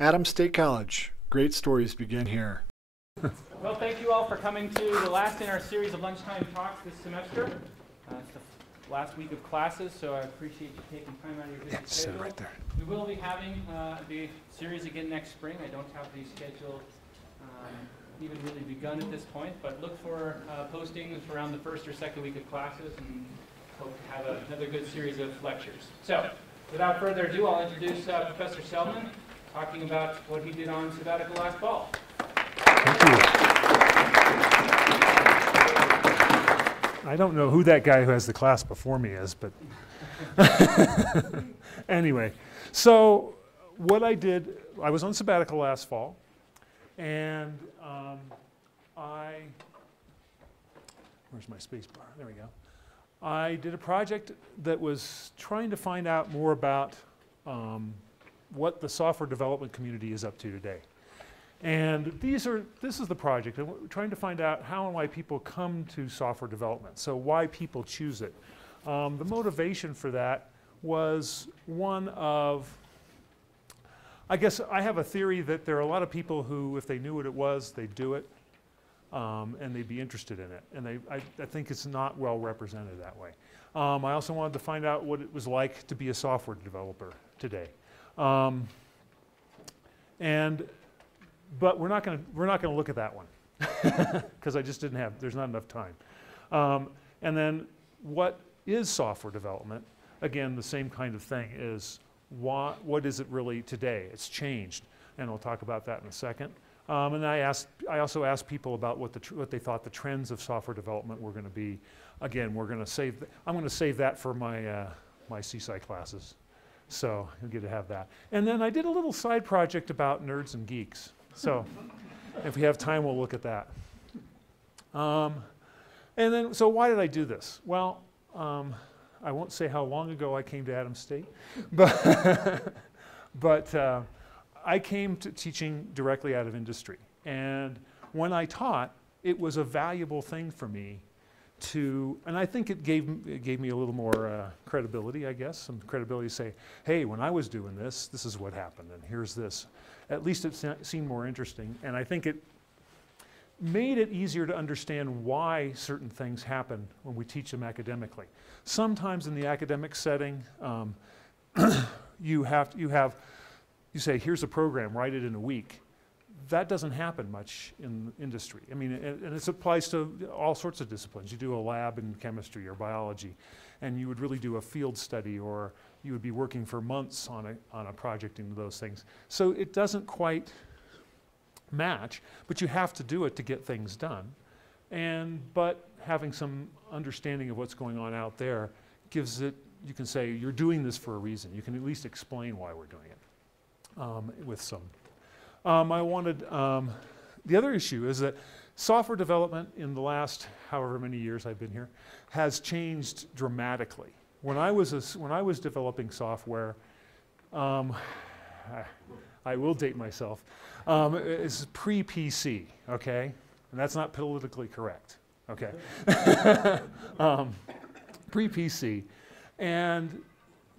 Adams State College. Great stories begin here. Well, thank you all for coming to the last in our series of lunchtime talks this semester. It's the last week of classes, so I appreciate you taking time out of your busy schedule. Right there. We will be having the series again next spring. I don't have the schedule even really begun at this point, but look for postings around the first or second week of classes and hope to have another good series of lectures. So, without further ado, I'll introduce Professor Sellman, talking about what he did on sabbatical last fall. Thank you. I don't know who that guy who has the class before me is, but anyway. So what I did, I was on sabbatical last fall, and where's my space bar? There we go. I did a project that was trying to find out more about what the software development community is up to today. And this is the project. We're trying to find out how and why people come to software development, so why people choose it. The motivation for that was one of, I guess I have a theory that there are a lot of people who, if they knew what it was, they'd do it, and they'd be interested in it. And I think it's not well represented that way. I also wanted to find out what it was like to be a software developer today. But we're not going to look at that one because I just didn't have. There's not enough time. And then, what is software development? Again, the same kind of thing is what is it really today? It's changed, and I'll talk about that in a second. And I also asked people about what they thought the trends of software development were going to be. Again, I'm going to save that for my my CSI classes, so you'll get to have that. And then I did a little side project about nerds and geeks. So if we have time, we'll look at that. And then, so why did I do this? Well, I won't say how long ago I came to Adams State, but I came to teaching directly out of industry. And when I taught, it was a valuable thing for me and I think it gave me a little more credibility, I guess, some credibility to say, hey, when I was doing this, this is what happened, and here's this. At least it seemed more interesting, and I think it made it easier to understand why certain things happen when we teach them academically. Sometimes in the academic setting, you say, here's a program, write it in a week. That doesn't happen much in industry. I mean, and it applies to all sorts of disciplines. You do a lab in chemistry or biology, and you would really do a field study, or you would be working for months on a project into those things. So it doesn't quite match, but you have to do it to get things done. But having some understanding of what's going on out there gives it, you can say, you're doing this for a reason. You can at least explain why we're doing it with some. The other issue is that software development in the last however many years I've been here has changed dramatically. When I was developing software, I will date myself, it's pre-PC, okay? And that's not politically correct, okay? Pre-PC. And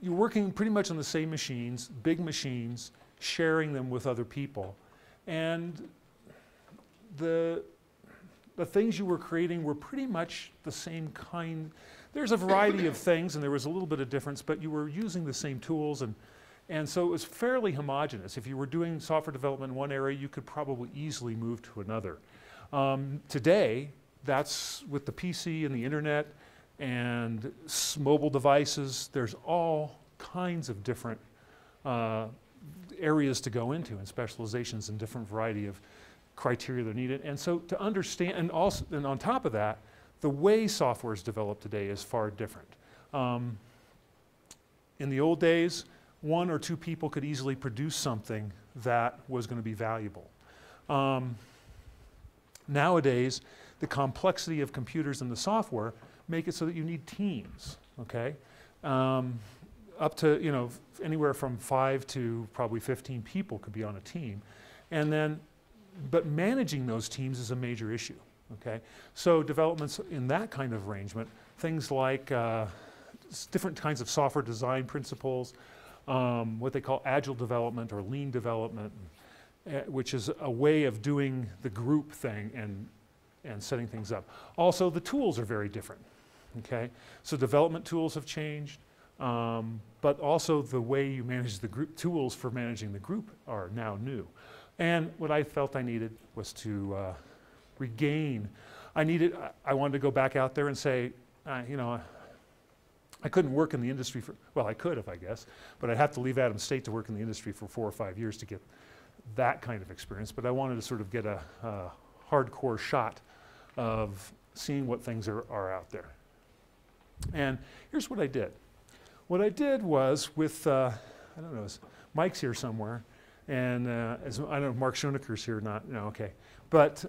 you're working pretty much on the same machines, big machines, sharing them with other people. And the things you were creating were pretty much the same kind. There's a variety of things, and there was a little bit of difference, but you were using the same tools, and so it was fairly homogeneous. If you were doing software development in one area, you could probably easily move to another. Today, that's with the PC and the internet and mobile devices, there's all kinds of different areas to go into and specializations and different variety of criteria that are needed. And so to understand, and on top of that, the way software is developed today is far different. In the old days, one or two people could easily produce something that was going to be valuable. Nowadays, the complexity of computers and the software make it so that you need teams, okay? Up to, anywhere from 5 to probably 15 people could be on a team. And then, but managing those teams is a major issue, okay? So developments in that kind of arrangement, things like different kinds of software design principles, what they call agile development or lean development, which is a way of doing the group thing and setting things up. Also, the tools are very different, okay? So development tools have changed, but also the way you manage the group, tools for managing the group are now new. And what I felt I needed was to regain, I wanted to go back out there and say, you know, I couldn't work in the industry for, well, I could have, I guess, but I'd have to leave Adams State to work in the industry for 4 or 5 years to get that kind of experience. But I wanted to sort of get a hardcore shot of seeing what things are out there. And here's what I did. What I did was with, I don't know, Mike's here somewhere, and I don't know if Mark Schoeneker's here or not, no, okay. But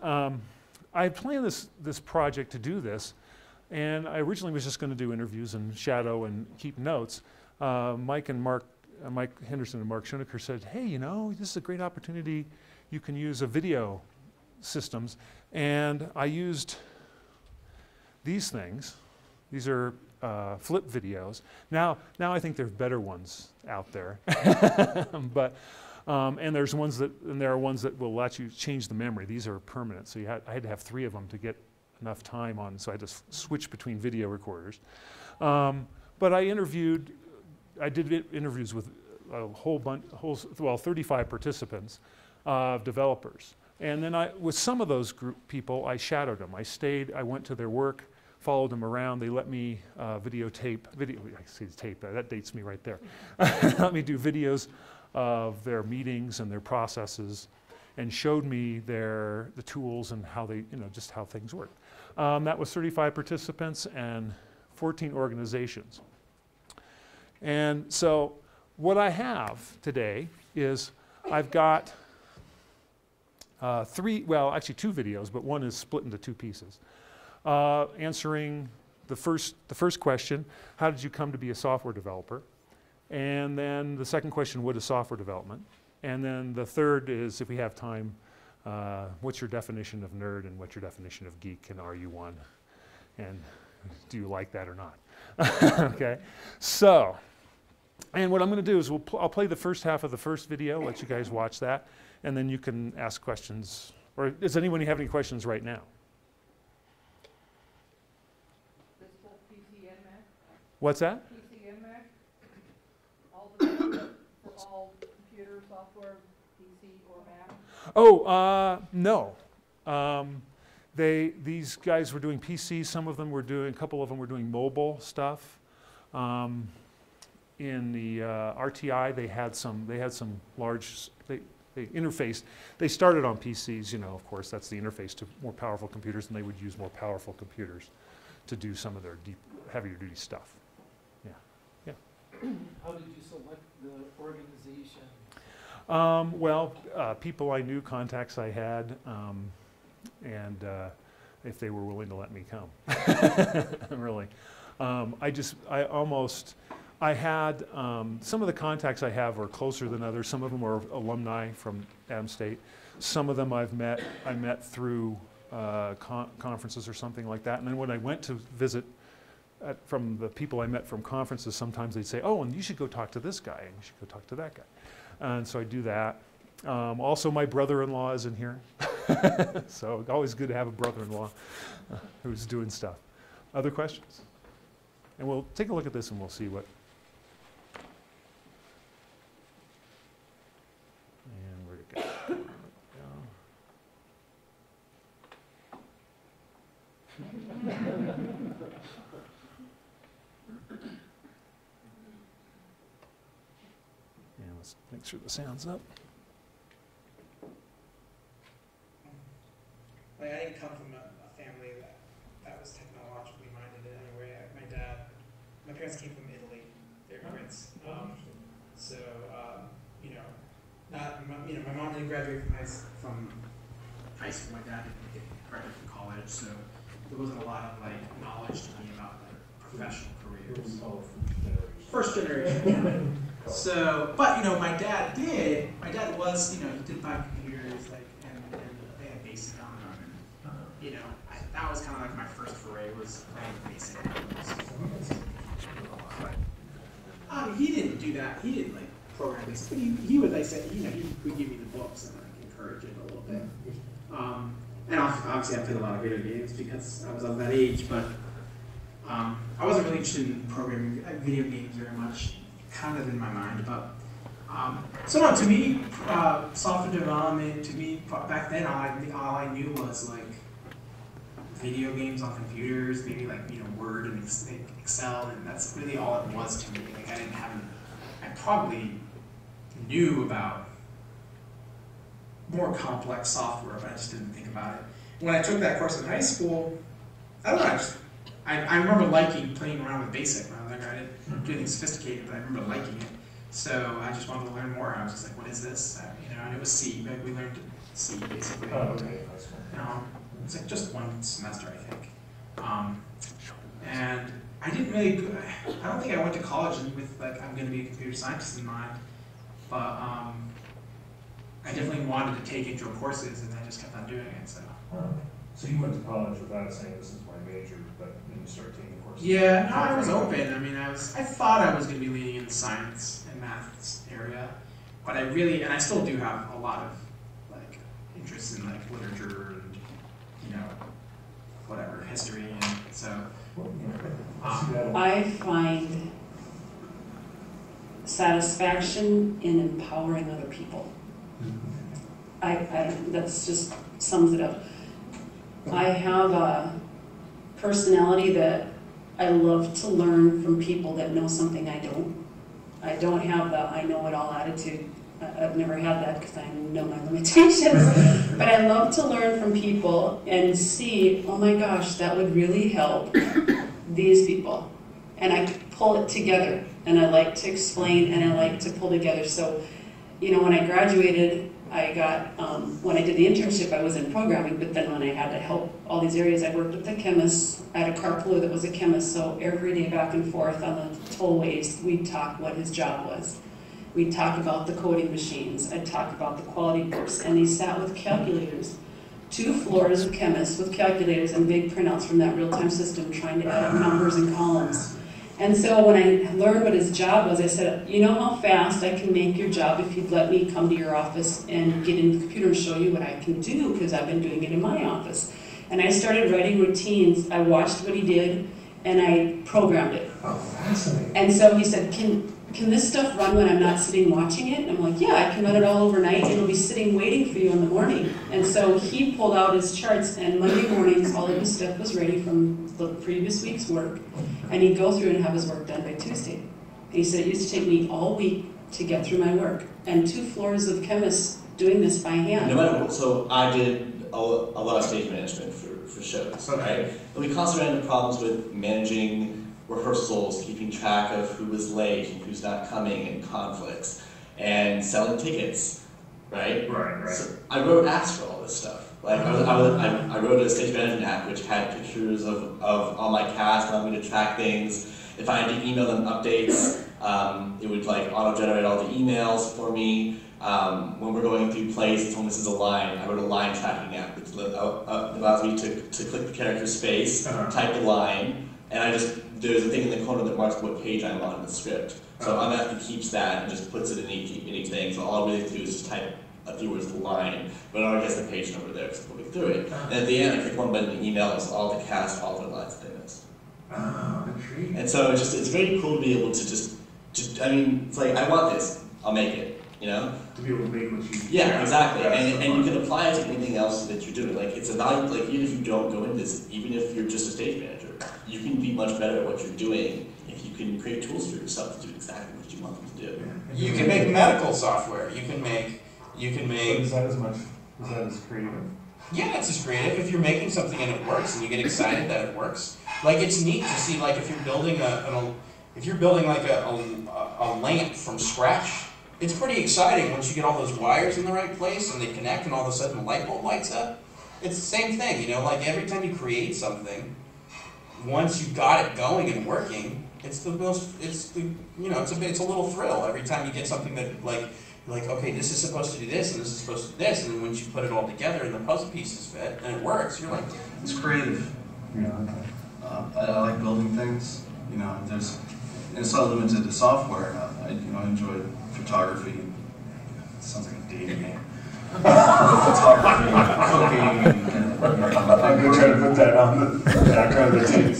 I planned this project to do this, and I originally was just going to do interviews and shadow and keep notes. Mike Henderson and Mark Schoeneker said, hey, you know, this is a great opportunity. You can use a video systems. And I used these things. These are flip videos. Now I think there's better ones out there. But, and there are ones that will let you change the memory. These are permanent. So I had to have 3 of them to get enough time on, so I had to switch between video recorders. But I did interviews with a whole bunch, 35 participants, developers. And then with some of those group people, I shadowed them. I went to their work, followed them around. They let me videotape, I see the tape, that dates me right there. Let me do videos of their meetings and their processes, and showed me the tools and how they, you know, just how things work. That was 35 participants and 14 organizations. And so what I have today is I've got 2 videos, but one is split into 2 pieces. Answering the first question, how did you come to be a software developer? And then the second question, what is software development? And then the third is, if we have time, what's your definition of nerd and what's your definition of geek, and are you one? And do you like that or not? Okay, so, and what I'm going to do is I'll play the first half of the first video, let you guys watch that, and then you can ask questions. Or does anyone have any questions right now? This whole PC and Mac? What's that? PC and Mac? All the for all computer software, PC or Mac? Oh, no. These guys were doing PC. Some of them were doing, a couple of them were doing mobile stuff. In the RTI, they had some large, they interfaced. They started on PCs, you know, of course, that's the interface to more powerful computers, and they would use more powerful computers to do some of their heavier duty stuff. Yeah, yeah. How did you select the organization? People I knew, contacts I had, and if they were willing to let me come, really. I had, some of the contacts I have are closer than others. Some of them are alumni from Adams State. Some of them I met through conferences or something like that. And then when I went to visit from the people I met from conferences, sometimes they'd say, oh, and you should go talk to this guy, and you should go talk to that guy. And so I do that. Also, my brother-in-law is in here. So always good to have a brother-in-law who's doing stuff. Other questions? And we'll take a look at this and we'll see what. And where'd it go? And let's make sure the sound's up. Like, I didn't come from a family that was technologically minded in any way. My parents came from Italy. They're immigrants. My mom didn't graduate from high school. My dad didn't graduate from college, so there wasn't a lot of knowledge to me about professional careers. First generation. Yeah. So, but my dad did. My dad was, he did buy computers, and they had BASIC on them. And, that was kind of like my first foray was playing BASIC. He didn't do that. He didn't program basis. But he would, like I said, you know, he would give me the books and like encourage it a little bit. And obviously I played a lot of video games because I was of that age, but I wasn't really interested in programming video games very much, kind of in my mind. But so no, to me, software development, to me, back then, all I knew was like video games on computers, maybe like, you know, Word and Excel, and that's really all it was to me. Like I probably knew about more complex software, but I just didn't think about it. When I took that course in high school, I don't know, I remember liking playing around with BASIC when I was younger. I didn't do anything sophisticated, but I remember liking it. So I just wanted to learn more. I was just like, what is this? You know, and it was C, but we learned C basically. Oh, okay. It's like just one semester, I think. And I didn't really, I don't think I went to college with like, I'm going to be a computer scientist in mind, but I definitely wanted to take intro courses, and I just kept on doing it. So. So you went to college without saying this is my major, but then you started taking courses. Yeah, no, I was open. I mean, I thought I was going to be leaning in the science and maths area, but I really, and I still do have a lot of like interests in like literature and, you know, whatever, history, and so. I find satisfaction in empowering other people. That's just sums it up. I have a personality that I love to learn from people that know something I don't. I don't have the I know it all attitude. I've never had that because I know my limitations. But I love to learn from people and see, oh my gosh, that would really help these people. And I pull it together. And I like to explain, and I like to pull together. So, you know, when I graduated, I got, when I did the internship, I was in programming, but then when I had to help all these areas, I worked with the chemists. I had a carpooler that was a chemist, so every day back and forth on the tollways, we'd talk what his job was. We'd talk about the coding machines. I'd talk about the quality books, and he sat with calculators. 2 floors of chemists with calculators and big printouts from that real-time system trying to add numbers and columns. And so when I learned what his job was, I said, you know how fast I can make your job if you'd let me come to your office and get in the computer and show you what I can do, because I've been doing it in my office. And I started writing routines. I watched what he did, and I programmed it. Oh, fascinating. And so he said, can this stuff run when I'm not sitting watching it? And I'm like, yeah, I can run it all overnight. It'll be sitting waiting for you in the morning. And so he pulled out his charts, and Monday mornings, all of his stuff was ready from the previous week's work. And he'd go through and have his work done by Tuesday. And he said it used to take me all week to get through my work. And 2 floors of chemists doing this by hand. No matter what, so I did a lot of stage management for shows, right? And we constantly ran into problems with managing rehearsals, keeping track of who was late and who's not coming, and conflicts, and selling tickets, right? Right. So I wrote apps for all this stuff. Like I wrote a stage management app which had pictures of all my cast, allowed me to track things. If I had to email them updates, it would like auto-generate all the emails for me. When we're going through plays and someone misses a line, I wrote a line tracking app which allows me to click the character's face, type the line, and there's a thing in the corner that marks what page I'm on in the script. So I'm actually keeps that and just puts it in each thing. So all I really have to do is just type a few words of the line, but it already has the page number there because I'm going through it. And at the end, I click one button and emails all the cast, all their lines that they missed. Oh, intriguing. And so it's very cool to be able to I mean, it's like, I want this, I'll make it, you know? To be able to make what you... Yeah, exactly. And you can apply it to anything else that you're doing. Like, it's a value, like, even if you don't go into this, even if you're just a stage manager, you can be much better at what you're doing if you can create tools for yourself to do exactly what you want them to do. Yeah. You can make medical software. You can make. But is that as creative? Yeah, it's as creative. If you're making something and it works, and you get excited that it works, like it's neat to see. Like if you're building like a lamp from scratch, it's pretty exciting once you get all those wires in the right place and they connect, and all of a sudden the light bulb lights up. It's the same thing, you know. Like every time you create something, once you got it going and working, it's a little thrill every time you get something that like, okay, this is supposed to do this, and this is supposed to do this, and then once you put it all together and the puzzle pieces fit, and it works, you're like, it's creative. Yeah. I like building things. You know, it's not limited to software. I enjoy photography. Sounds like a dating name. Photography, cooking, and I'm going to try to put that on the background of the tape.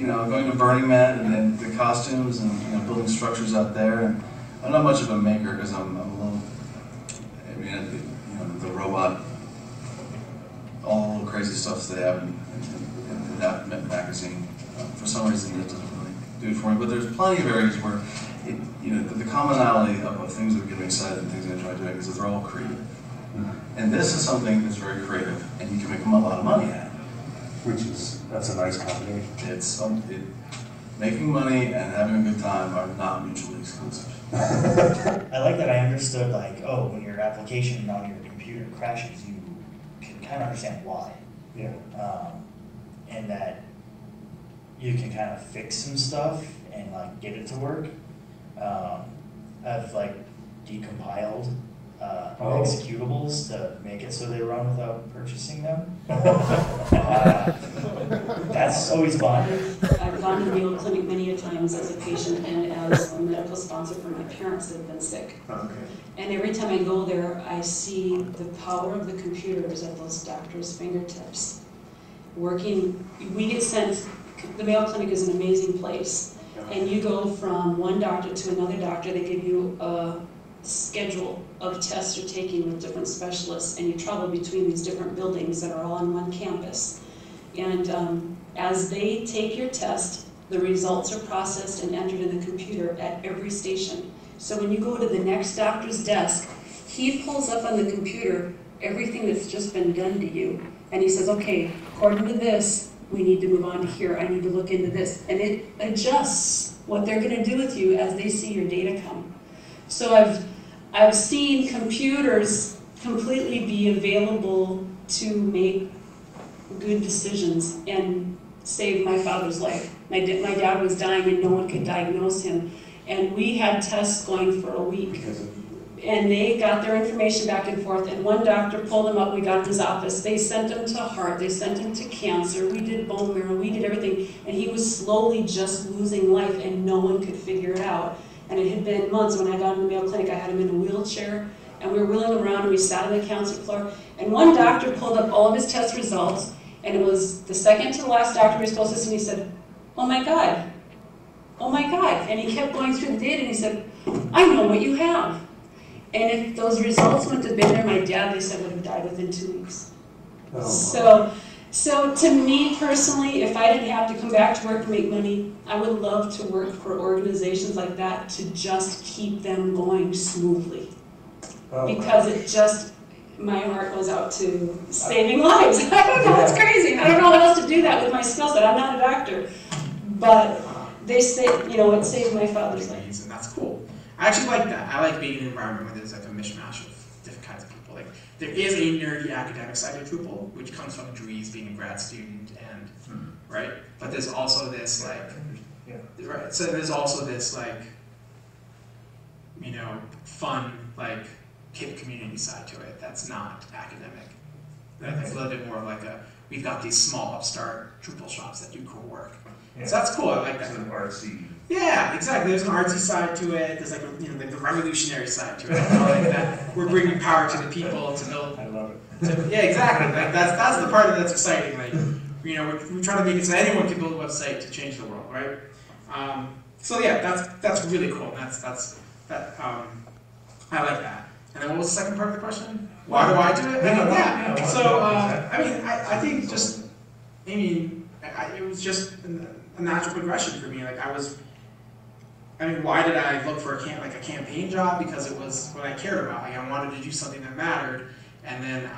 You know, going to Burning Man and the costumes and building structures out there. And I'm not much of a maker because I'm a little. I mean, the robot, all the little crazy stuff they have in that magazine. For some reason, it doesn't really do it for me. But there's plenty of areas where, the commonality of things that get me excited and things I enjoy doing is that they're all creative. And this is something that's very creative, and you can make a lot of money at it. That's a nice combination. Making money and having a good time are not mutually exclusive. I like that I understood, when your application on your computer crashes, you can kind of understand why. Yeah. And that you can kind of fix some stuff and get it to work. I've decompiled executables to make it so they run without purchasing them. That's always fun. I've gone to the Mayo Clinic many a times as a patient and as a medical sponsor for my parents that have been sick. Okay. And every time I go there, I see the power of the computers at those doctors' fingertips. Working, we get sent, the Mayo Clinic is an amazing place. And you go from one doctor to another doctor, they give you a schedule of tests you're taking with different specialists, and you travel between these different buildings that are all on one campus. And as they take your test, the results are processed and entered in the computer at every station. So when you go to the next doctor's desk, he pulls up on the computer everything that's just been done to you, and he says, okay, according to this, we need to move on to here, I need to look into this. And it adjusts what they're going to do with you as they see your data come. So I've seen computers completely be available to make good decisions and save my father's life. My dad was dying and no one could diagnose him. And we had tests going for a week. And they got their information back and forth, and one doctor pulled him up, we got in his office, they sent him to heart, they sent him to cancer, we did bone marrow, we did everything, and he was slowly just losing life and no one could figure it out. And it had been months. When I got in the Mayo Clinic, I had him in a wheelchair, and we were wheeling him around, and we sat on the cancer floor, and one doctor pulled up all of his test results, and it was the second to the last doctor we were supposed to see, and he said, oh my God, and he kept going through the data, and he said, I know what you have. And if those results wouldn't have been there, my dad, they said, would have died within 2 weeks. So to me personally, if I didn't have to come back to work to make money, I would love to work for organizations like that to just keep them going smoothly. Because it just, my heart goes out to saving lives. I don't know, it's crazy. I don't know how else to do that with my skill set. I'm not a doctor. But they say, it saved my father's life. And that's cool. I actually like that. I like being in an environment where there's a mishmash of different kinds of people. There is a nerdy academic side of Drupal, which comes from Dries being a grad student, and right. But there's also this right. So there's also this fun hip community side to it that's not academic. It's a little bit more of we've got these small upstart Drupal shops that do cool work. Yeah. So that's cool. I like that. It's an artsy. Yeah, exactly. There's an artsy side to it. There's the revolutionary side to it. I like that. We're bringing power to the people to build. I love it. Yeah, exactly. That's the part that's exciting. We're trying to make it so anyone can build a website to change the world, right? So yeah, that's really cool. I like that. And then what was the second part of the question? Why do I do it? Yeah. So I think it was just a natural progression for me. Why did I look for a campaign job? Because it was what I cared about. I wanted to do something that mattered, and then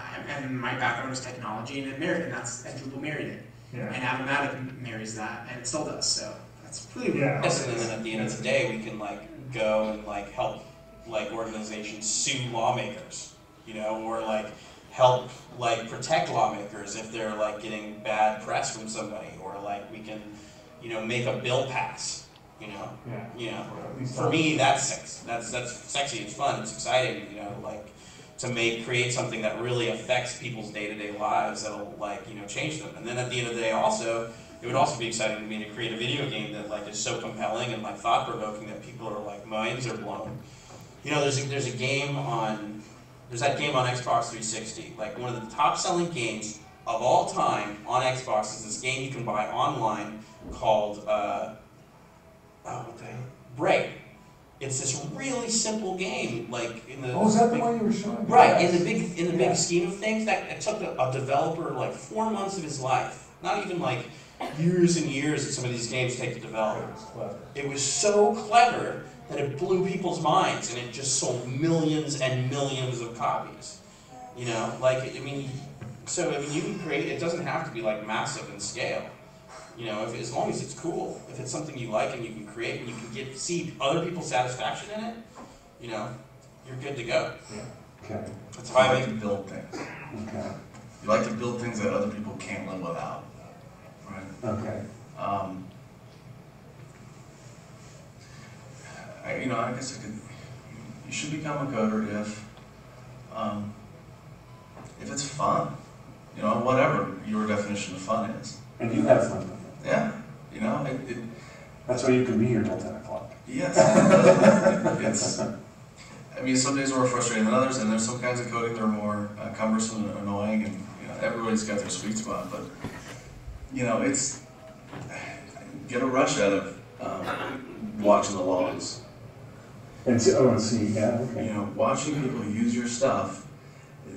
my background was technology, and it married, and Drupal married it. Yeah. And Automatic marries that, and it still does. So that's pretty. And then at the end of the day, we can go and help organizations sue lawmakers, or help protect lawmakers if they're getting bad press from somebody, or we can make a bill pass. For me, that's sexy. It's fun. It's exciting. To create something that really affects people's day-to-day lives that'll change them. And then at the end of the day, also, it would also be exciting to me to create a video game that like is so compelling and like thought-provoking that people are like minds are blown. You know, there's that game on Xbox 360. Like one of the top-selling games of all time on Xbox is this game you can buy online called Braid. It's this really simple game, like in the Oh, is that the one you were showing? right in the big scheme of things. That it took a developer like 4 months of his life, not even like years and years that some of these games take to develop. It was so clever that it blew people's minds, and it just sold millions and millions of copies. You know, like I mean, you can create. It doesn't have to be like massive in scale. You know, as long as it's cool, if it's something you like and you can create and you can see other people's satisfaction in it, you know, you're good to go. Yeah. Okay. That's why I like to build things. Okay. You like to build things that other people can't live without. Right? Okay. I guess you should become a coder if it's fun. You know, whatever your definition of fun is. And you have fun with it. Yeah. You know, that's why you can be here till 10 o'clock. Yes. I mean, some days are more frustrating than others, and there's some kinds of coding that are more cumbersome and annoying, and you know, everybody's got their sweet spot. But you know, get a rush out of watching the logs. And see, yeah, okay. You know, watching people use your stuff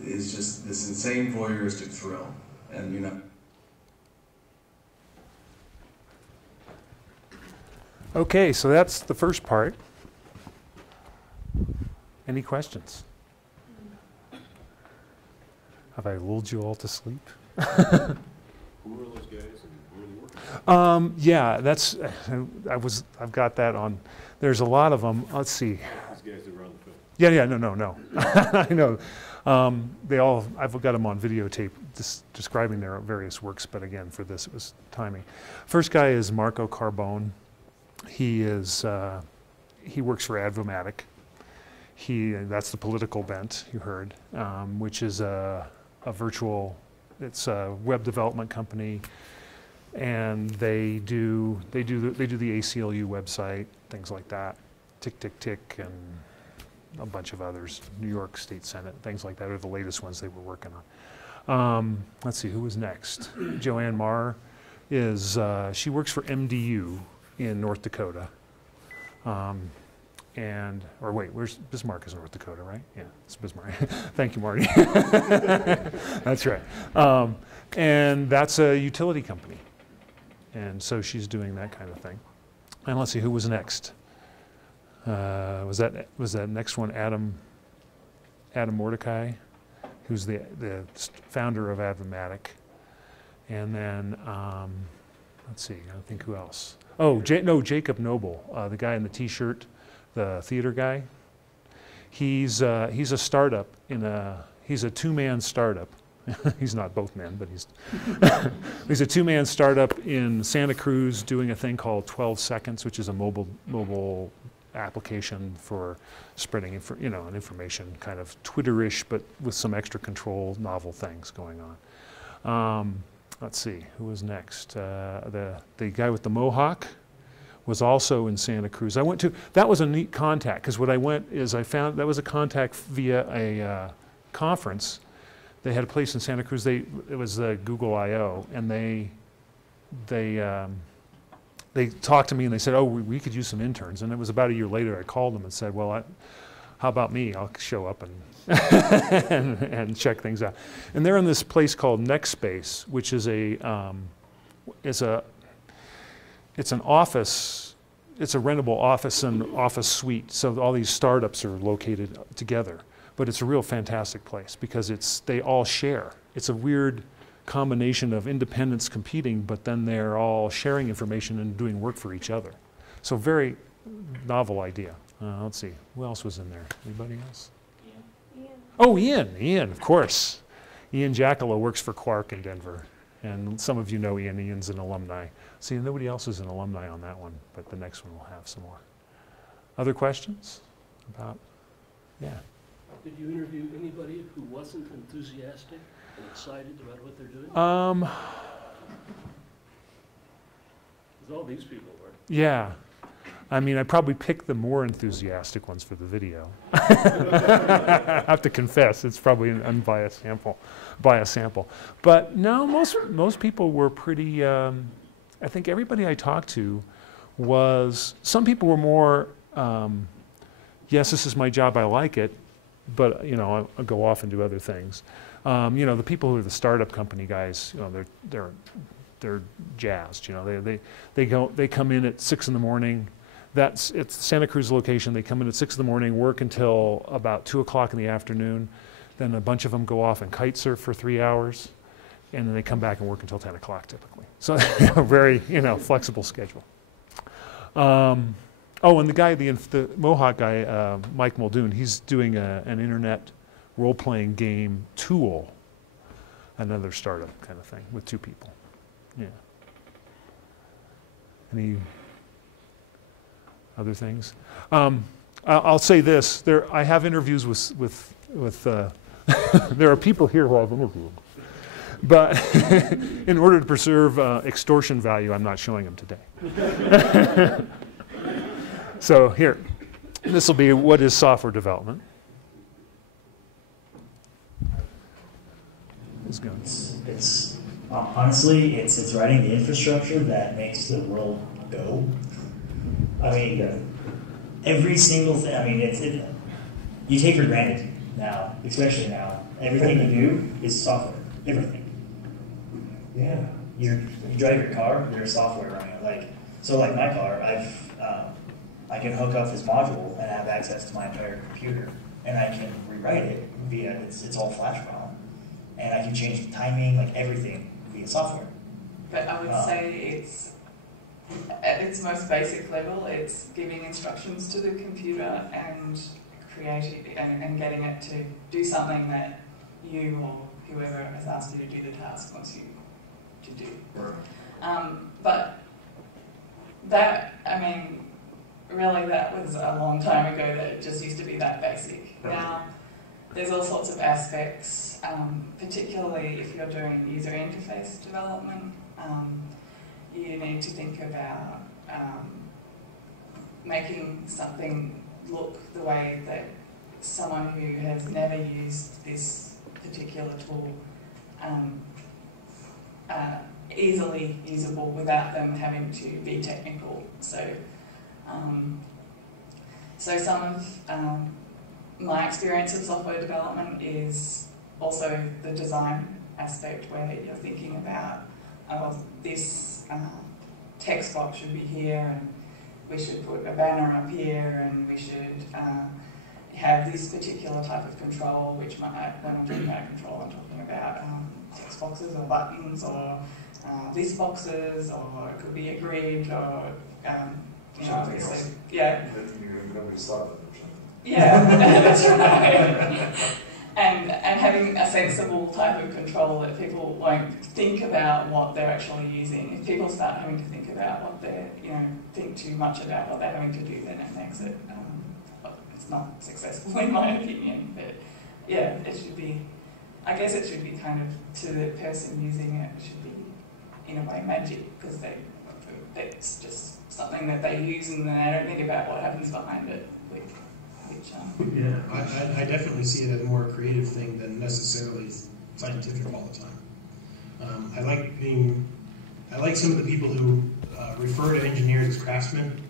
is just this insane voyeuristic thrill, and you know. Okay, so that's the first part. Any questions? Have I lulled you all to sleep? Who are those guys and where are they working? Yeah, that's I've got that on. There's a lot of them. Let's see. These guys that were on the film. Yeah, no. I know. I've got them on videotape describing their various works, but again, for this it was timing. First guy is Marco Carbone. He works for Advomatic. That's the political bent you heard, which is it's a web development company, and they do the ACLU website, things like that, Tick, and a bunch of others, New York State Senate, things like that are the latest ones they were working on. Let's see, who was next? Joanne Marr she works for MDU in North Dakota. Where's Bismarck is North Dakota, right? Yeah, it's Bismarck. Thank you, Marty. That's right. And that's a utility company. And so she's doing that kind of thing. And let's see, who was next? Was that next one Adam Mordecai, who's the founder of Advomatic. And then, let's see, I think who else? Oh, Jacob Noble, the guy in the T-shirt, the theater guy. He's a startup he's a two-man startup. He's not both men, but he's a two-man startup in Santa Cruz doing a thing called 12 Seconds, which is a mobile application for spreading an information, kind of Twitter-ish, but with some extra control, novel things going on. Let's see, who was next? The guy with the mohawk was also in Santa Cruz. That was a neat contact, because I found that was a contact via a conference. They had a place in Santa Cruz. It was Google I/O, and they talked to me and they said, "Oh, we could use some interns." And it was about a year later. I called them and said, "Well, how about me? I'll show up and and check things out." And they're in this place called NextSpace, which is it's an office. It's a rentable office and office suite. So all these startups are located together. But it's a real fantastic place because they all share. It's a weird combination of independents competing, but then they're all sharing information and doing work for each other. So very novel idea. Let's see, who else was in there? Anybody else? Ian. Oh, Ian, of course. Ian Jackalo works for Quark in Denver. And some of you know Ian. Ian's an alumni. See, nobody else is an alumni on that one, but the next one will have some more. Other questions about, yeah. Did you interview anybody who wasn't enthusiastic and excited about what they're doing? Because all these people were. Yeah. I mean, I probably picked the more enthusiastic ones for the video. I have to confess, it's probably an unbiased sample, But no, most people were pretty, I think everybody I talked to was, some people were more, yes, this is my job, I like it, but you know, I'll go off and do other things. You know, the people who are the startup company guys, you know, they're jazzed. You know, they come in at 6 in the morning. It's Santa Cruz location. They come in at 6 in the morning, work until about 2 o'clock in the afternoon. Then a bunch of them go off and kite surf for 3 hours, and then they come back and work until 10 o'clock typically. So a very, you know, flexible schedule. Oh, and the guy, the Mohawk guy, Mike Muldoon, he's doing an internet role-playing game tool, another startup kind of thing with 2 people. Yeah. Any other things? I'll say this: I have interviews with there are people here who I've interviewed, but in order to preserve extortion value, I'm not showing them today. So here, this will be what is software development. It's honestly, it's writing the infrastructure that makes the world go. I mean, every single thing. I mean, you take for granted now, especially now. Everything you do is software. Everything. Yeah. You drive your car. There's software running it. Like my car, I can hook up this module and have access to my entire computer, and I can rewrite it via it's all Flash ROM, and I can change the timing, like everything via software. But I would say it's at its most basic level, it's giving instructions to the computer and creating and getting it to do something that you or whoever has asked you to do the task wants you to do. But that, I mean, really that was a long time ago that it just used to be that basic. Now, there's all sorts of aspects, particularly if you're doing user interface development. You need to think about making something look the way that someone who has never used this particular tool easily usable without them having to be technical. So, some of my experience of software development is also the design aspect, where you're thinking about, this text box should be here, and we should put a banner up here, and we should have this particular type of control, which might, when I'm talking about control, I'm talking about text boxes or buttons or list boxes, or it could be a grid, or you know, obviously, yeah. Yeah, that's right. And having a sensible type of control that people won't think about what they're actually using. If people start having to think about what they're, think too much about what they're having to do, then it makes it, it's not successful in my opinion. But yeah, it should be, I guess it should be kind of, to the person using it, it should be in a way magic, because it's just something that they use and then they don't think about what happens behind it. Yeah, I definitely see it as a more creative thing than necessarily scientific all the time. I like some of the people who refer to engineers as craftsmen,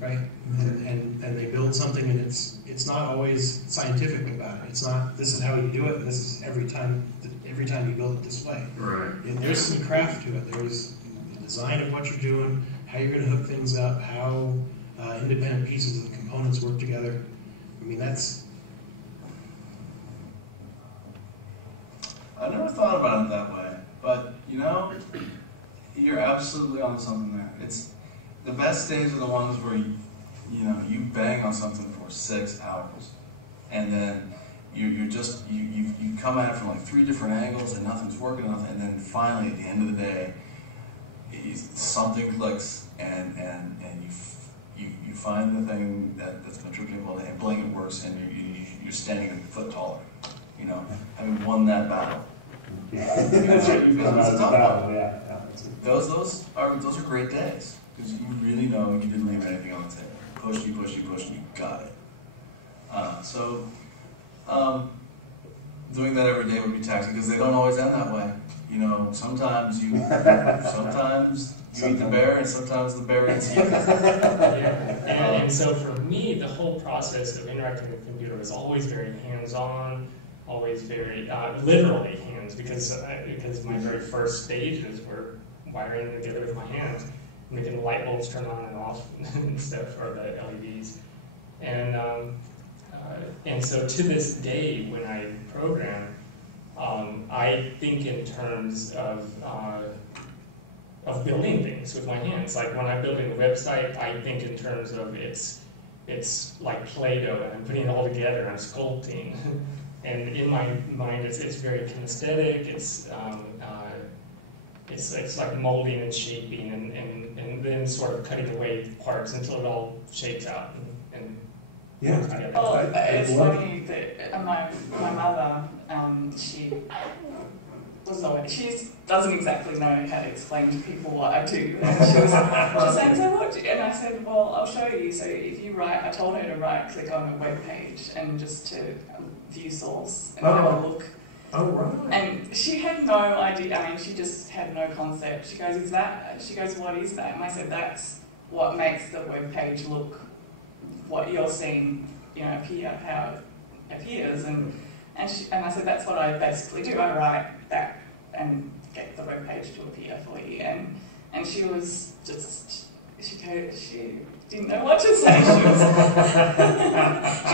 right? And they build something, and it's not always scientific about it. It's not, this is how you do it, and this is every time you build it this way. Right. And there's some craft to it. There's the design of what you're doing, how you're going to hook things up, how independent pieces of the components work together. I mean, that's... I never thought about it that way, but you're absolutely on something there. It's the best days are the ones where you bang on something for 6 hours, and then you come at it from like 3 different angles, and nothing's working, and then finally at the end of the day, something clicks, and you find the thing that's been tripping all day, and bling, it works, and you're standing a foot taller, having won that battle. Yeah. It's a tough battle, yeah. those are great days because you really know you didn't leave anything on the table. Push, and you got it. Doing that every day would be taxing because they don't always end that way. You know, sometimes you eat the bear, and sometimes the bear eats you. Yeah, and so for me, the whole process of interacting with the computer was always very hands-on, always very literally hands, because my very first stages were wiring them together with my hands, making the light bulbs turn on and off and stuff, or the LEDs, and so to this day, when I program, I think in terms of building things with my hands. Like when I'm building a website, I think in terms of it's like Play-Doh, and I'm putting it all together. I'm sculpting, and in my mind, it's very kinesthetic. It's like molding and shaping, and then sort of cutting away parts until it all shakes out. Well, it's funny that my mother, she doesn't exactly know how to explain to people what I do. And she said, so what? And I said, well, I'll show you. So if you write, I told her to click on a web page and just to view source and have a look. Oh, right. And she had no idea. I mean, she just had no concept. She goes, what is that? And I said, that's what makes the web page look what you're seeing, appear, how it appeers, and I said that's what I basically do. I write that and get the web page to appear for you, and she was just she didn't know what to say. She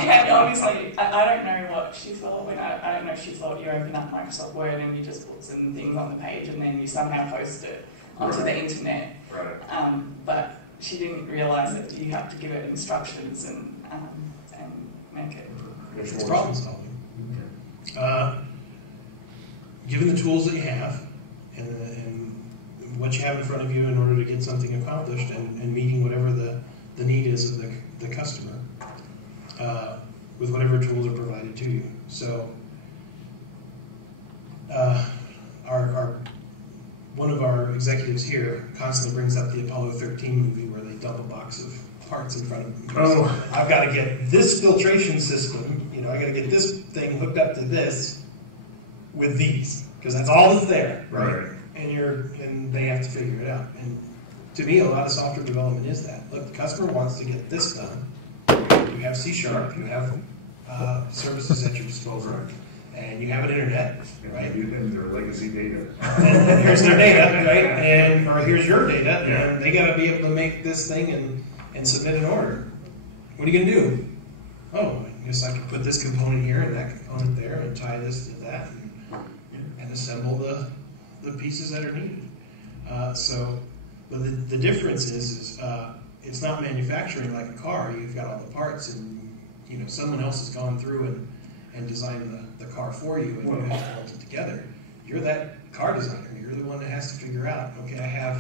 had obviously I don't know what she thought when I don't know if she thought you open up Microsoft Word and you just put some things on the page and then you somehow post it onto the internet. Right. But she didn't realise that you have to give it instructions and make it. It's problem solving. Given the tools that you have and what you have in front of you in order to get something accomplished and meeting whatever the need is of the customer with whatever tools are provided to you. So one of our executives here constantly brings up the Apollo 13 movie where they dump a box of parts in front of them. Oh. I've got to get this filtration system, I got to get this thing hooked up to this with these, because that's all that's there, right? And they have to figure it out. And to me, a lot of software development is that. Look, the customer wants to get this done. You have C#, you have services at your disposal. Right. And you have an internet, right? You think their legacy data. And here's their data, right? Or here's your data, and they got to be able to make this thing and submit an order. What are you going to do? Oh, I guess I can put this component here and that component there and tie this to that and assemble the pieces that are needed. But the difference is it's not manufacturing like a car. You've got all the parts and someone else has gone through and designed the car for you, and you have to put it together. You're that car designer. You're the one that has to figure out, okay,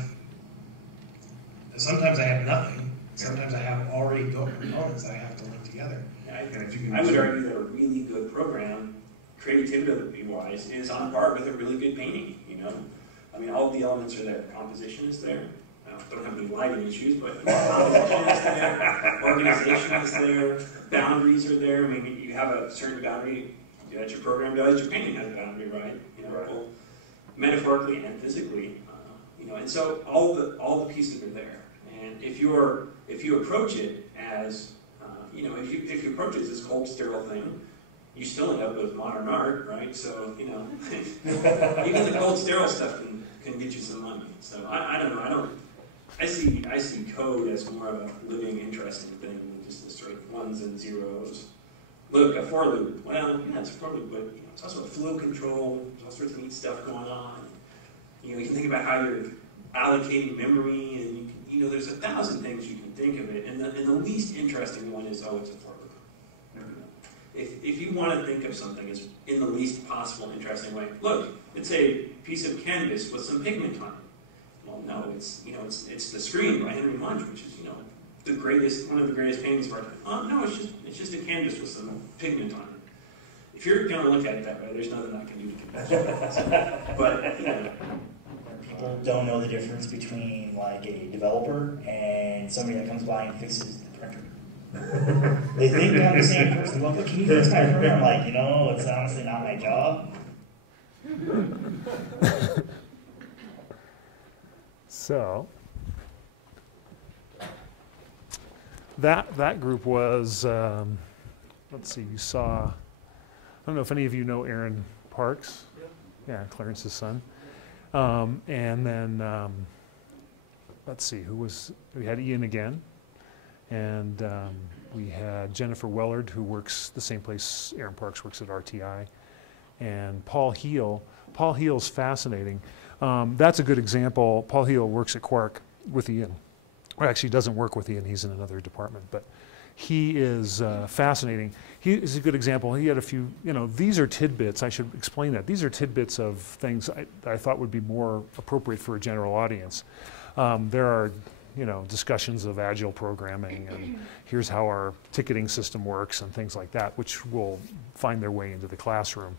sometimes I have nothing. Sometimes I have already built components that I have to link together. I would argue that a really good program, creativity-wise, is on par with a really good painting, I mean, all of the elements are there. Composition is there. Don't have any lighting issues, but composition is there. Organization is there. Boundaries are there. I mean, you have a certain boundary that your program does. Your painting has a boundary, right? Both metaphorically and physically. And so all the pieces are there. And if you approach it as if you approach it as this cold, sterile thing, you still end up with modern art, right? So even the cold, sterile stuff can get you some money. So I don't know. I see code as more of a living, interesting thing than just the straight ones and zeros. Look, a for loop. Well, yeah, it's a for loop, but it's also a flow control. There's all sorts of neat stuff going on. You can think about how you're allocating memory, and there's 1,000 things you can think of it. And the least interesting one is, it's a for loop. If you want to think of something as in the least possible interesting way, look, it's a piece of canvas with some pigment on it. Well, no, it's the Screen by Henry Munch, which is one of the greatest paintings of our time. Oh no, it's just a canvas with some pigment on it. If you're going to look at it that way, there's nothing I can do to convince you. But people don't know the difference between like a developer and somebody that comes by and fixes the printer. They think they're the same person. Well, can you fix my printer? I'm like, it's honestly not my job. So that group was, let's see, you saw, I don't know if any of you know Aaron Parks. Yeah, Clarence's son. And then, let's see, we had Ian again. And we had Jennifer Wellard, who works the same place Aaron Parks works at RTI. And Paul Heel. Paul Heel's fascinating. That's a good example. Paul Heel works at Quark with Ian. Or actually doesn't work with Ian, he's in another department. But he is fascinating. He is a good example. He had a few, these are tidbits, I should explain that. These are tidbits of things I thought would be more appropriate for a general audience. There are, discussions of agile programming and here's how our ticketing system works and things like that, which will find their way into the classroom,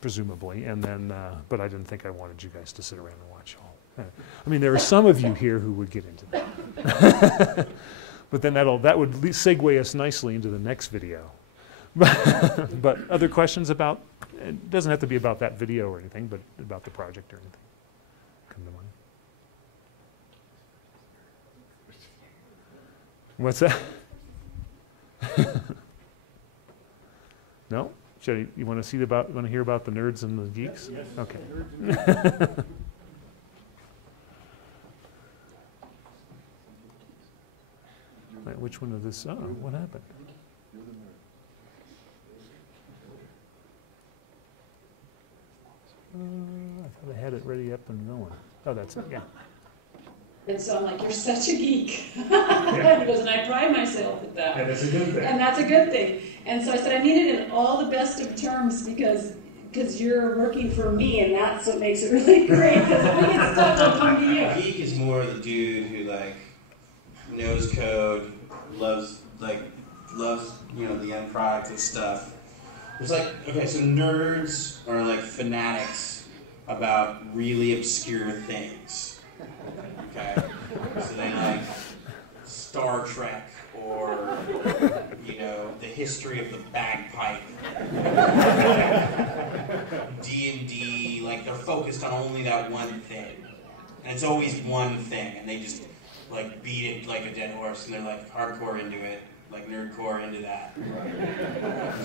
presumably. And then, but I didn't think I wanted you guys to sit around and watch all. I mean, there are some of you here who would get into that. But then that would segue us nicely into the next video. But other questions about, it doesn't have to be about that video or anything, but about the project or anything come to mind. What's that? No? You want to hear about the nerds and the geeks? Yes. Okay. Wait, which one of this? Oh, what happened? I thought I had it ready up and going. Oh, that's it, yeah. And so I'm like, you're such a geek. He goes, and I pride myself at that. And that's a good thing. And that's a good thing. And so I said, I mean it in all the best of terms because you're working for me, and that's what makes it really great. Because if we get stuck, I'll come to you. Geek is more the dude who knows code, loves the end product and stuff. It's so nerds are fanatics about really obscure things. Okay, so they like Star Trek or the history of the bagpipe. D&D, they're focused on only that one thing, and it's always one thing, and they just beat it like a dead horse, and they're hardcore into it, nerdcore into that.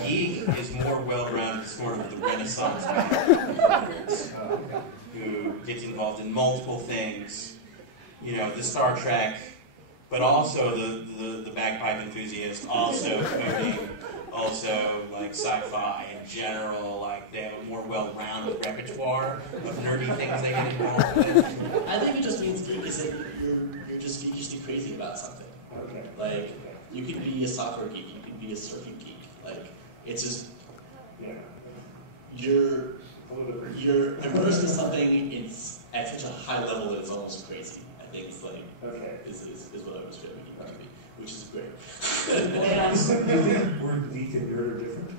Geek is more well-rounded, sort of the Renaissance nerds who gets involved in multiple things. The Star Trek, but also the bagpipe enthusiast, also coding, also sci-fi in general. They have a more well-rounded repertoire of nerdy things they get involved with. I think it just means geek is that you're just geekishly crazy about something. Okay. You could be a software geek, you could be a surfing geek. It's just you're immersed in something at such a high level that it's almost crazy. I think it's is what I was describing it to be, which is great. Do you think word geek and nerd are different?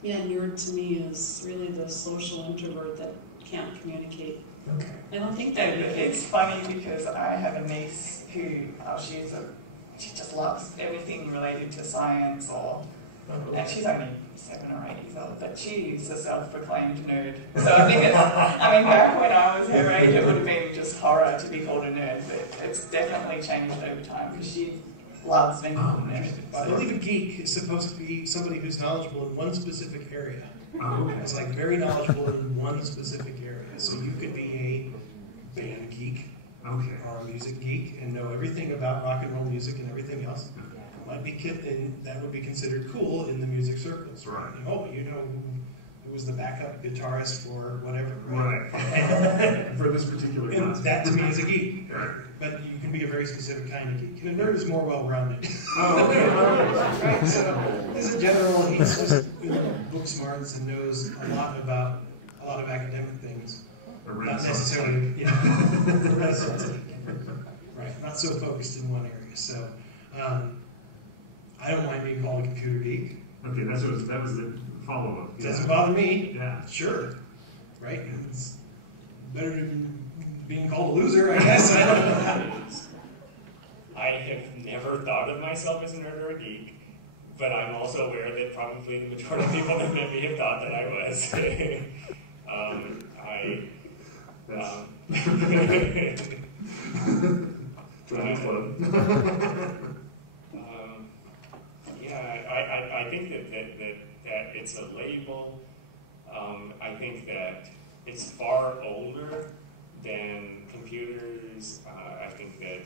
Yeah, nerd to me is really the social introvert that can't communicate. Okay. I don't think that it's funny because I have a niece who she just loves everything related to science and she's only 7 or 8 years old, but she's a self-proclaimed nerd. So I think back when I was her age, it would have been just horror to be called a nerd, but it's definitely changed over time because she loves being called a nerd. I believe a geek is supposed to be somebody who's knowledgeable in one specific area. It's very knowledgeable in one specific area. So you could be a band geek or a music geek and know everything about rock and roll music and everything else. That would be considered cool in the music circles. Right. Who was the backup guitarist for whatever. Right. For this particular class. That to me is a geek. Right. But you can be a very specific kind of geek. And a nerd is more well-rounded. Oh, okay. Right. So, as a general, he's just book smarts and knows a lot about a lot of academic things. Not necessarily, right. Not so focused in one area. So, I don't mind being called a computer geek. Okay, that was the follow-up. Doesn't bother me. Yeah. Sure. Right? better than being called a loser, I guess. I don't know. I have never thought of myself as a nerd or a geek, but I'm also aware that probably the majority of people that met me have thought that I was. I think that it's a label. I think that it's far older than computers. I think that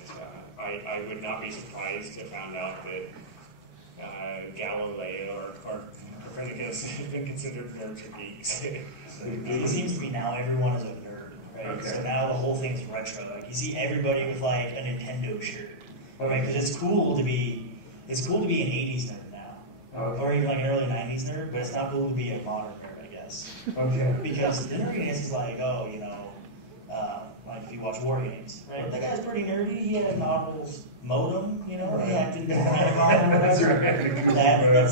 I would not be surprised to find out that Galileo or Copernicus have been considered nerds or geeks. It seems to me now everyone is a nerd, right? Okay. So now the whole thing's retro. Like you see everybody with like a Nintendo shirt, right? Because it's cool to be an '80s nerd now, or even like an early '90s nerd. But it's not cool to be a modern nerd, I guess. Okay. Because the nerdiness is like, oh, you know, like if you watch War Games, right? That guy's pretty nerdy. He had a novel's modem, you know, he acted in that's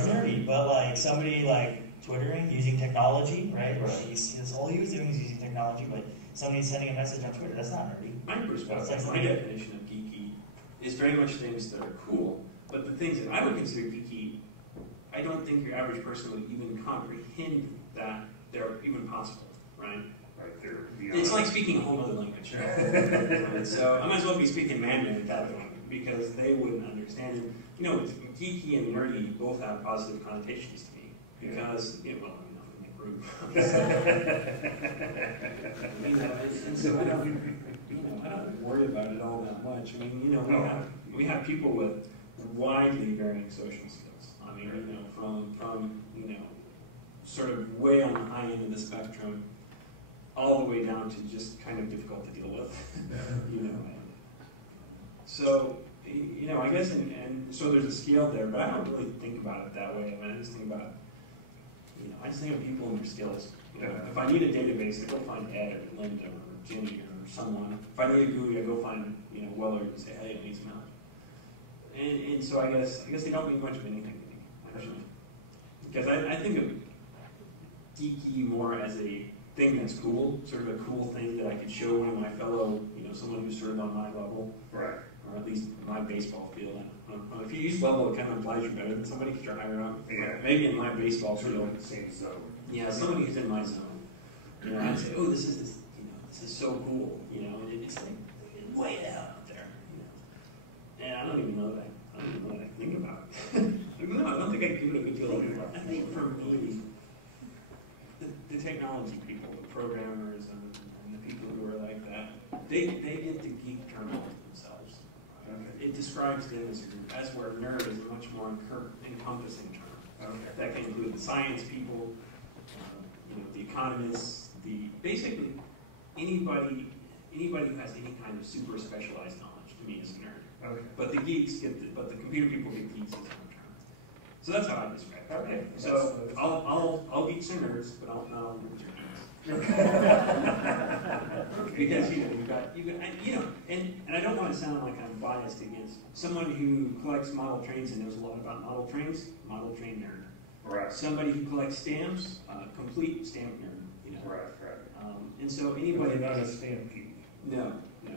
nerdy. But like somebody like Twittering, using technology, right? That's all he was doing is using technology, but somebody's sending a message on Twitter, that's not nerdy. My perspective, my definition of geeky is very much things that are cool, but the things that I would consider geeky, I don't think your average person would even comprehend that they're even possible, right? It's like speaking a whole other language, right? So I might as well be speaking Mandarin at that point, because they wouldn't understand it. You know, geeky and nerdy both have positive connotations to me, because, you know, well, I'm not going to make rude. And so I don't worry about it all that much. I mean, you know, we have people with widely varying social skills. I mean, you know, from you know, sort of way on the high end of the spectrum, all the way down to just kind of difficult to deal with, you know. So, you know, I guess, and so there's a scale there, but I don't really think about it that way. I mean, I just think about, you know, I just think of people and their skills. You know, if I need a database, I go find Ed or Linda or Jenny or someone. If I need a GUI, I go find, you know, Willard and say, hey, I need some help. And so I guess they don't mean much of anything to me, actually. Because I think of geeky more as a thing that's cool, sort of a cool thing that I could show one of my fellow, you know, someone who's sort of on my level, right? Or at least my baseball field. If you use level, it kind of implies you're better than somebody because you're higher up. Yeah. Maybe in my baseball field, seems so. Yeah, somebody who's in my zone. You know, I'd say, oh, this is so cool. You know, and it's like way out there. You know, and I don't even know that. I don't even know what I think about it. I don't think I give it a good deal of thought. I think for me, the technology people, the programmers, and the people who are like that, they get the geek term to themselves. Okay. It describes them as a group, as where nerd is a much more encompassing term. Okay. That can include the science people, you know, the economists, basically anybody who has any kind of super specialized knowledge to me is a nerd. Okay. But the computer people get geeks as a term. So that's how I describe it. Okay. So all geeks are nerds, but not all nerds are geeks. Because you know, and I don't want to sound like I'm biased against someone who collects model trains and knows a lot about model trains, model train nerd. Right. Somebody who collects stamps, complete stamp nerd. You know. Right. And so anybody not a stamp geek. No,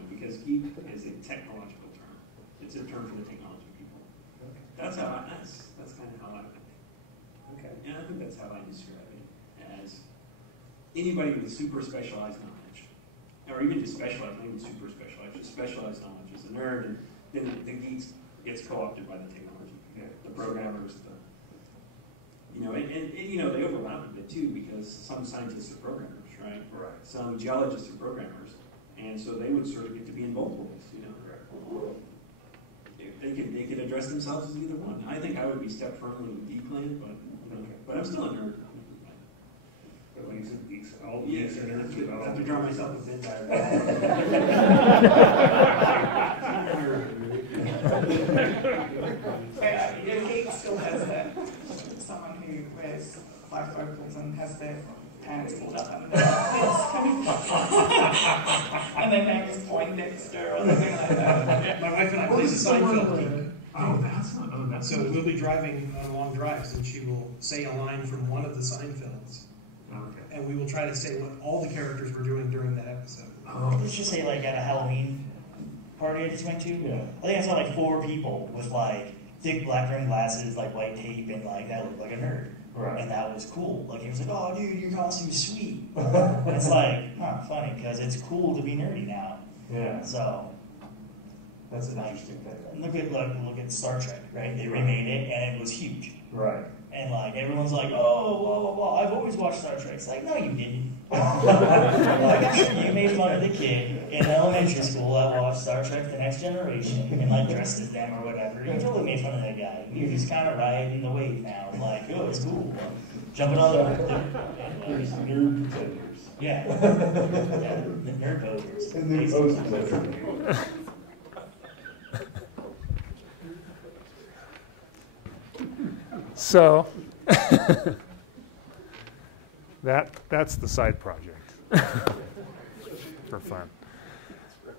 because geek is a technological term. It's a term for the technology people. Okay. That's kind of how I think. Okay. And I think that's how I describe it, as anybody with super specialized knowledge, or even just specialized, maybe super specialized, just specialized knowledge is a nerd, and then the geeks gets co-opted by the technology, the programmers, you know, and you know, they overlap a bit too, because some scientists are programmers, right? Right. Some geologists are programmers, and so they would sort of get to be in both roles, you know. Right. They could address themselves as either one. I think I would be stepped firmly with D-Plan, but I'm still a nerd. But when you said geeks, all geeks are nerds. I have to draw myself a Venn diagram. Yeah, geek still has that. Someone who wears bifocals and has their hands pulled up under their and their name is Poindexter or something like that. My wife and I play the Seinfeld. That's so we'll be driving on long drives, and she will say a line from one of the Seinfelds. Okay. and we will try to say what all the characters were doing during that episode. Let's just say like at a Halloween party I just went to, I think I saw like 4 people with like thick black rim glasses, like white tape, and like that looked like a nerd. Right. And that was cool. Like he was like, "Oh, dude, your costume's sweet." And it's like, funny because it's cool to be nerdy now. Yeah. So that's an interesting thing. Look at Star Trek, right? They remade it, and it was huge. Right. And like everyone's like, "Oh, blah blah blah." I've always watched Star Trek. It's like, no, you didn't. Like I'm sure you made fun of the kid in elementary school that watched Star Trek: The Next Generation and like dressed as them or whatever. You totally made fun of that guy. You're just kind of riding the wave now. Like, oh, it's cool. Jumping on the There's nerd pretenders. yeah, the nerd posers. Nerd posers. So that's the side project for fun.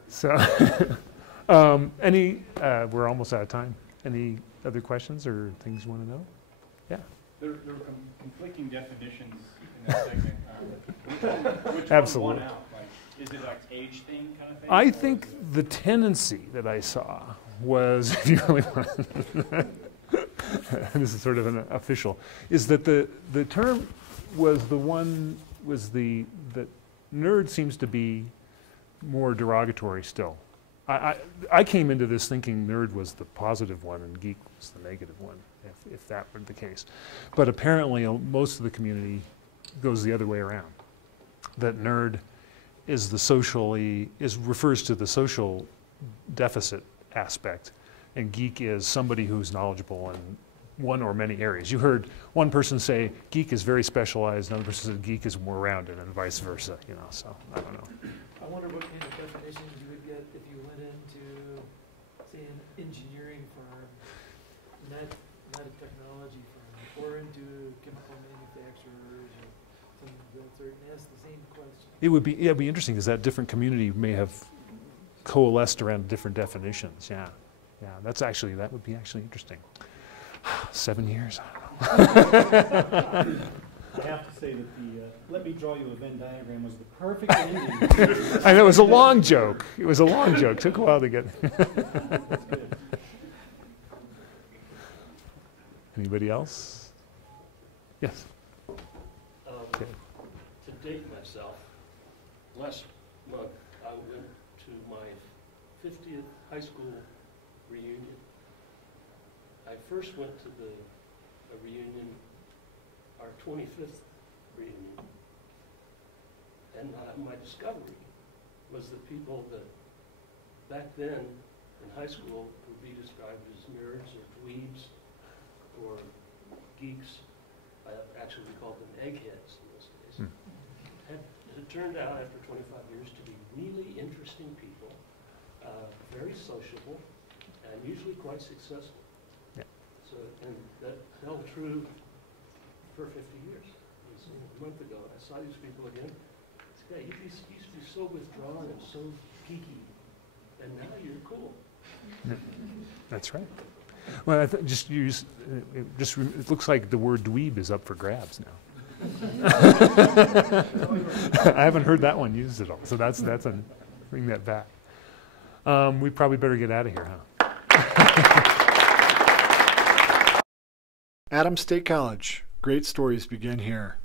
So we're almost out of time. Any other questions or things you want to know? Yeah. There were conflicting definitions in that segment. Which Absolutely. one won out? Like, is it like age thing kind of thing? I think the tendency that I saw was, if you really want to, this is sort of an official, is that the term was that nerd seems to be more derogatory still. I came into this thinking nerd was the positive one and geek was the negative one, if that were the case. But apparently most of the community goes the other way around. That nerd is refers to the social deficit aspect, and geek is somebody who's knowledgeable in one or many areas. You heard one person say geek is very specialized, another person said geek is more rounded, and vice versa. So I don't know. I wonder what kind of definitions you would get if you went into, say, an engineering firm, not a technology firm, or into chemical manufacturers or something of that sort, and ask the same question. It'd be interesting because that different community may have coalesced around different definitions. Yeah, that would be actually interesting. 7 years, I don't know. I have to say that the "let me draw you a Venn diagram" was the perfect ending. I know, it was a long joke. It was a long joke. Took a while to get. Anybody else? Yes. Okay. To date myself, last month I went to my 50th high school reunion. I first went to a reunion, our 25th reunion, and my discovery was that people that back then in high school would be described as nerds or dweebs or geeks. I actually called them eggheads in those days. It turned out after 25 years to be really interesting people, very sociable, and usually quite successful. Yeah. So, and that held true for 50 years. So a month ago, I saw these people again. This guy, he used to be so withdrawn and so geeky, and now you're cool. That's right. Well, it looks like the word dweeb is up for grabs now. I haven't heard that one used at all, so that's bring that back. We probably better get out of here, huh? Adams State College. Great stories begin here.